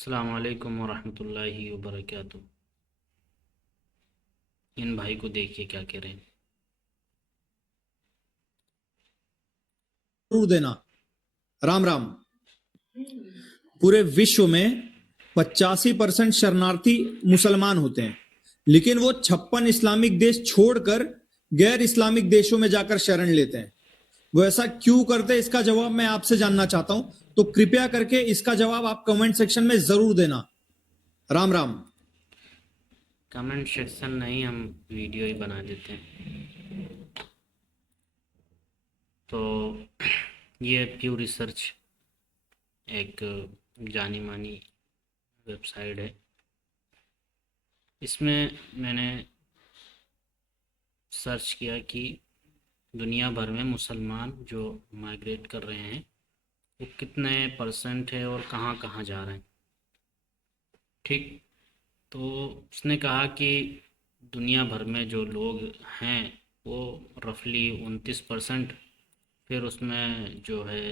अस्सलाम वालेकुम वरहमतुल्लाहि वबरकातुह। इन भाई को देखिए क्या कह रहे हैं। जरूर देना। राम राम। पूरे विश्व में 85% शरणार्थी मुसलमान होते हैं, लेकिन वो 56 इस्लामिक देश छोड़कर गैर इस्लामिक देशों में जाकर शरण लेते हैं। वो ऐसा क्यों करते हैं, इसका जवाब मैं आपसे जानना चाहता हूं, तो कृपया करके इसका जवाब आप कमेंट सेक्शन में जरूर देना। राम राम। कमेंट सेक्शन नहीं, हम वीडियो ही बना देते हैं। तो ये प्यू रिसर्च एक जानी मानी वेबसाइट है। इसमें मैंने सर्च किया कि दुनिया भर में मुसलमान जो माइग्रेट कर रहे हैं वो कितने परसेंट है और कहाँ कहाँ जा रहे हैं। ठीक, तो उसने कहा कि दुनिया भर में जो लोग हैं वो रफली 29%। फिर उसमें जो है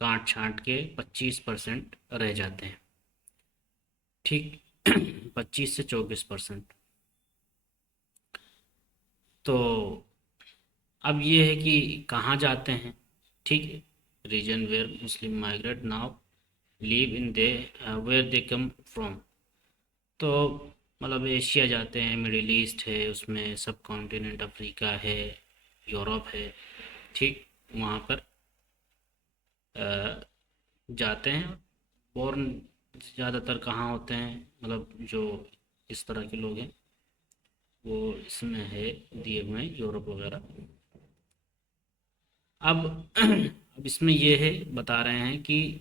काट छाँट के 25% रह जाते हैं। ठीक 25 से 24%। तो अब ये है कि कहाँ जाते हैं। ठीक है, reason where Muslim migrate now live in they where they come from. तो मतलब एशिया जाते हैं, मिडिल ईस्ट है, उसमें सब कॉन्टिनेंट अफ्रीका है, यूरोप है। ठीक, वहाँ पर जाते हैं। और ज़्यादातर कहाँ होते हैं, मतलब जो इस तरह के लोग हैं वो इसमें है दिए हुए हैं, यूरोप वगैरह। अब अब इसमें ये है, बता रहे हैं कि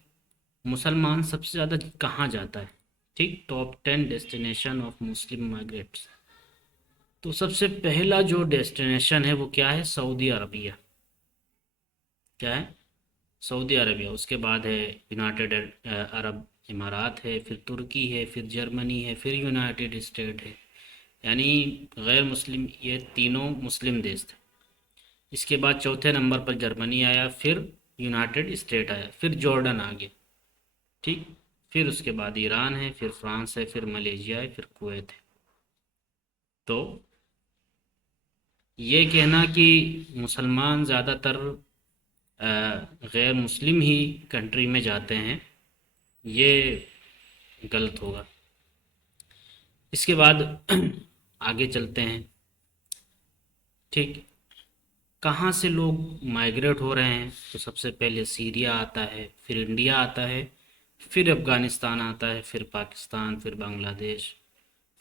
मुसलमान सबसे ज़्यादा कहाँ जाता है। ठीक, top 10 destination of Muslim migrates. तो सबसे पहला जो डेस्टिनेशन है वो क्या है, सऊदी अरबिया। क्या है, सऊदी अरबिया। उसके बाद है यूनाइटेड अरब इमारात है, फिर तुर्की है, फिर जर्मनी है, फिर यूनाइटेड स्टेट है। यानी गैर मुस्लिम, ये तीनों मुस्लिम देश थे। इसके बाद चौथे नंबर पर जर्मनी आया, फिर यूनाइटेड स्टेट आया, फिर जॉर्डन आ गया। ठीक, फिर उसके बाद ईरान है, फिर फ्रांस है, फिर मलेशिया है, फिर कुवैत है। तो ये कहना कि मुसलमान ज़्यादातर गैर मुस्लिम ही कंट्री में जाते हैं, ये गलत होगा। इसके बाद आगे चलते हैं। ठीक, कहाँ से लोग माइग्रेट हो रहे हैं, तो सबसे पहले सीरिया आता है, फिर इंडिया आता है, फिर अफ़गानिस्तान आता है, फिर पाकिस्तान, फिर बांग्लादेश,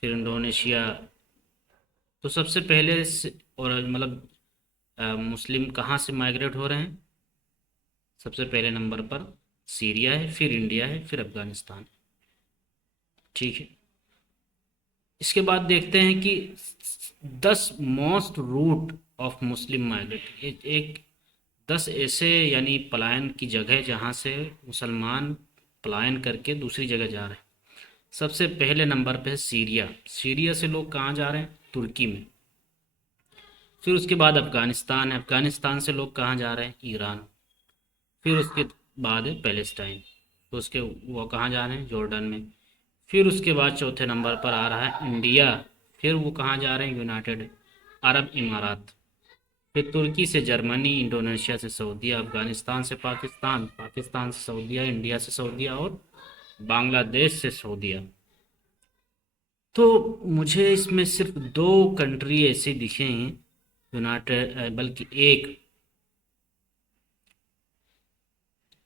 फिर इंडोनेशिया। तो सबसे पहले और मतलब मुस्लिम कहाँ से माइग्रेट हो रहे हैं, सबसे पहले नंबर पर सीरिया है, फिर इंडिया है, फिर अफ़गानिस्तान। ठीक है, इसके बाद देखते हैं कि 10 most route of Muslim migrate. एक 10 ऐसे यानी पलायन की जगह जहाँ से मुसलमान पलायन करके दूसरी जगह जा रहे हैं। सबसे पहले नंबर पे है सीरिया। सीरिया से लोग कहाँ जा रहे हैं, तुर्की में। फिर उसके बाद अफ़गानिस्तान है, अफ़गानिस्तान से लोग कहाँ जा रहे हैं, ईरान। फिर उसके बाद है पैलेस्टाइन, तो उसके वो कहाँ जा रहे हैं, जॉर्डन में। फिर उसके बाद चौथे नंबर पर आ रहा है इंडिया। फिर वो कहाँ जा रहे हैं, यूनाइटेड अरब इमारात। फिर तुर्की से जर्मनी, इंडोनेशिया से सऊदीया, अफ़गानिस्तान से पाकिस्तान, पाकिस्तान से सऊदीया, इंडिया से सऊदीया और बांग्लादेश से सऊदीया। तो मुझे इसमें सिर्फ दो कंट्री ऐसे दिखे हैं, यूनाइटेड बल्कि एक,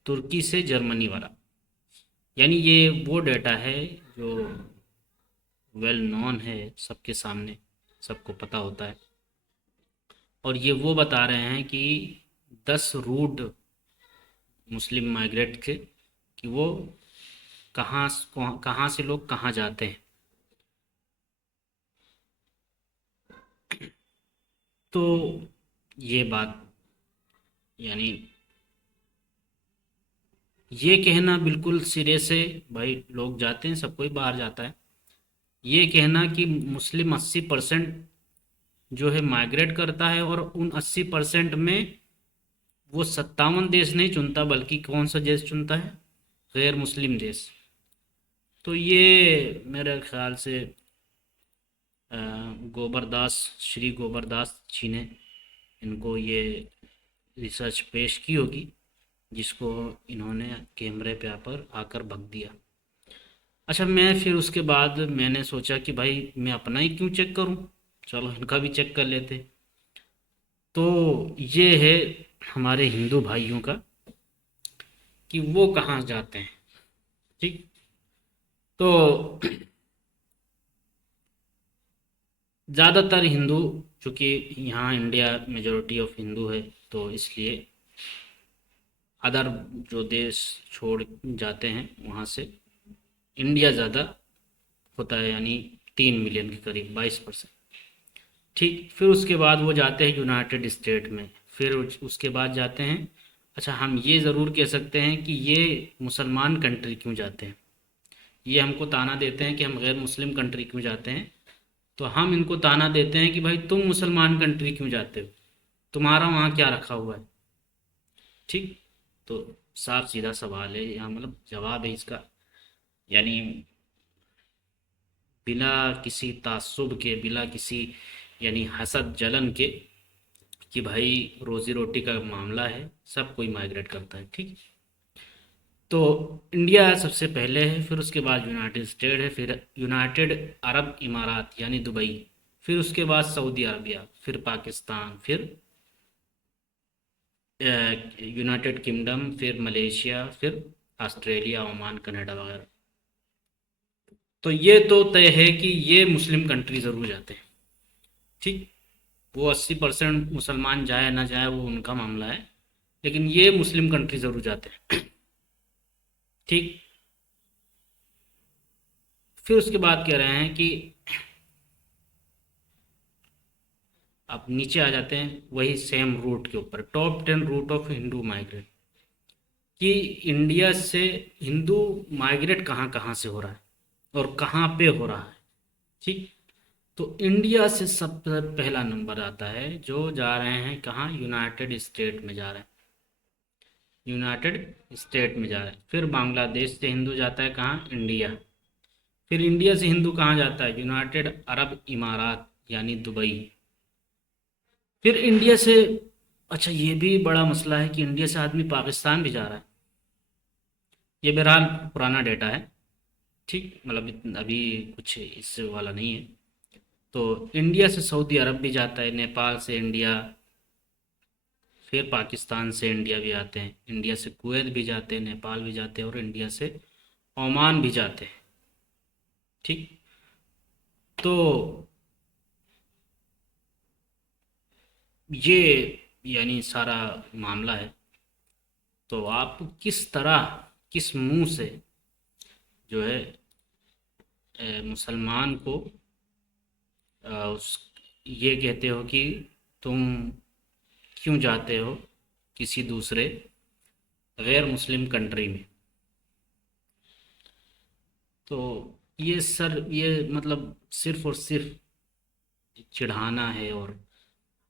तुर्की से जर्मनी वाला। यानी ये वो डेटा है जो वेल नोन है सबके सामने, सबको पता होता है। और ये वो बता रहे हैं कि 10 रूट मुस्लिम माइग्रेट के, कि वो कहाँ कहाँ से लोग कहाँ जाते हैं। तो ये बात, यानी ये कहना बिल्कुल सिरे से, भाई लोग जाते हैं, सब कोई बाहर जाता है। ये कहना कि मुस्लिम 80% जो है माइग्रेट करता है, और उन 80% में वो 57 देश नहीं चुनता, बल्कि कौन सा देश चुनता है, गैर मुस्लिम देश। तो ये मेरे ख्याल से गोबरदास, श्री गोबरदास जी ने इनको ये रिसर्च पेश की होगी, जिसको इन्होंने कैमरे पे पर आकर भग दिया। अच्छा, मैं फिर उसके बाद मैंने सोचा कि भाई मैं अपना ही क्यों चेक करूं, चलो इनका भी चेक कर लेते। तो ये है हमारे हिंदू भाइयों का कि वो कहाँ जाते हैं। ठीक। तो ज़्यादातर हिंदू, चूँकि यहाँ इंडिया मेजॉरिटी ऑफ हिंदू है, तो इसलिए अदर जो देश छोड़ जाते हैं वहाँ से इंडिया ज़्यादा होता है, यानी 3 मिलियन के करीब, 22%। ठीक। फिर उसके बाद वो जाते हैं यूनाइटेड स्टेट में, फिर उसके बाद जाते हैं। अच्छा, हम ये ज़रूर कह सकते हैं कि ये मुसलमान कंट्री क्यों जाते हैं। ये हमको ताना देते हैं कि हम गैर मुस्लिम कंट्री क्यों जाते हैं, तो हम इनको ताना देते हैं कि भाई तुम मुसलमान कंट्री क्यों जाते हो, तुम्हारा वहाँ क्या रखा हुआ है। ठीक। तो साफ सीधा सवाल है यहाँ, मतलब जवाब है इसका, यानी बिना किसी तासुब के, बिना किसी यानी हसद जलन के, कि भाई रोजी रोटी का मामला है, सब कोई माइग्रेट करता है। ठीक। तो इंडिया सबसे पहले है, फिर उसके बाद यूनाइटेड स्टेट है, फिर यूनाइटेड अरब इमारात यानी दुबई, फिर उसके बाद सऊदी अरबिया, फिर पाकिस्तान, फिर यूनाइटेड किंगडम, फिर मलेशिया, फिर ऑस्ट्रेलिया, ओमान, कनाडा वगैरह। तो ये तो तय है कि ये मुस्लिम कंट्री ज़रूर जाते हैं। ठीक। वो 80% मुसलमान जाए ना जाए वो उनका मामला है, लेकिन ये मुस्लिम कंट्री ज़रूर जाते हैं। ठीक। फिर उसके बाद कह रहे हैं कि अब नीचे आ जाते हैं वही सेम रूट के ऊपर, top 10 route of Hindu migrate, कि इंडिया से हिंदू माइग्रेट कहाँ कहाँ से हो रहा है और कहाँ पे हो रहा है। ठीक। तो इंडिया से सबसे पहला नंबर आता है, जो जा रहे हैं कहाँ, यूनाइटेड स्टेट में जा रहे हैं, यूनाइटेड स्टेट में जा रहे हैं। फिर बांग्लादेश से हिंदू जाता है कहाँ, इंडिया। फिर इंडिया से हिंदू कहाँ जाता है, यूनाइटेड अरब इमारात यानी दुबई। फिर इंडिया से, अच्छा ये भी बड़ा मसला है कि इंडिया से आदमी पाकिस्तान भी जा रहा है। ये बहरहाल पुराना डेटा है। ठीक, मतलब अभी कुछ इससे वाला नहीं है। तो इंडिया से सऊदी अरब भी जाता है, नेपाल से इंडिया, फिर पाकिस्तान से इंडिया भी आते हैं, इंडिया से कुवैत भी जाते हैं, नेपाल भी जाते हैं, और इंडिया से ओमान भी जाते हैं। ठीक। तो ये यानी सारा मामला है। तो आप किस तरह, किस मुंह से जो है मुसलमान को उस ये कहते हो कि तुम क्यों जाते हो किसी दूसरे गैर मुस्लिम कंट्री में। तो ये सर, ये मतलब सिर्फ और सिर्फ चिढ़ाना है और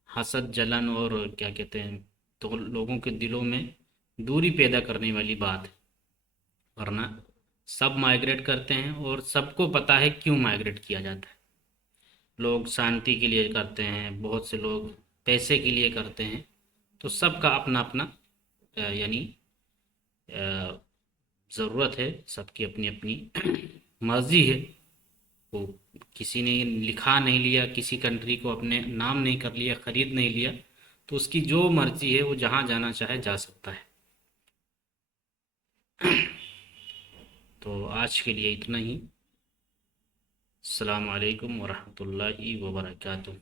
हसद जलन और क्या कहते हैं, तो लोगों के दिलों में दूरी पैदा करने वाली बात है। वरना सब माइग्रेट करते हैं और सबको पता है क्यों माइग्रेट किया जाता है। लोग शांति के लिए करते हैं, बहुत से लोग पैसे के लिए करते हैं। तो सबका अपना अपना यानी ज़रूरत है, सबकी अपनी अपनी मर्ज़ी है। वो किसी ने लिखा नहीं लिया, किसी कंट्री को अपने नाम नहीं कर लिया, ख़रीद नहीं लिया, तो उसकी जो मर्ज़ी है वो जहाँ जाना चाहे जा सकता है। तो आज के लिए इतना ही। अस्सलाम वालेकुम वरहमतुल्लाहि वबरकातुहू।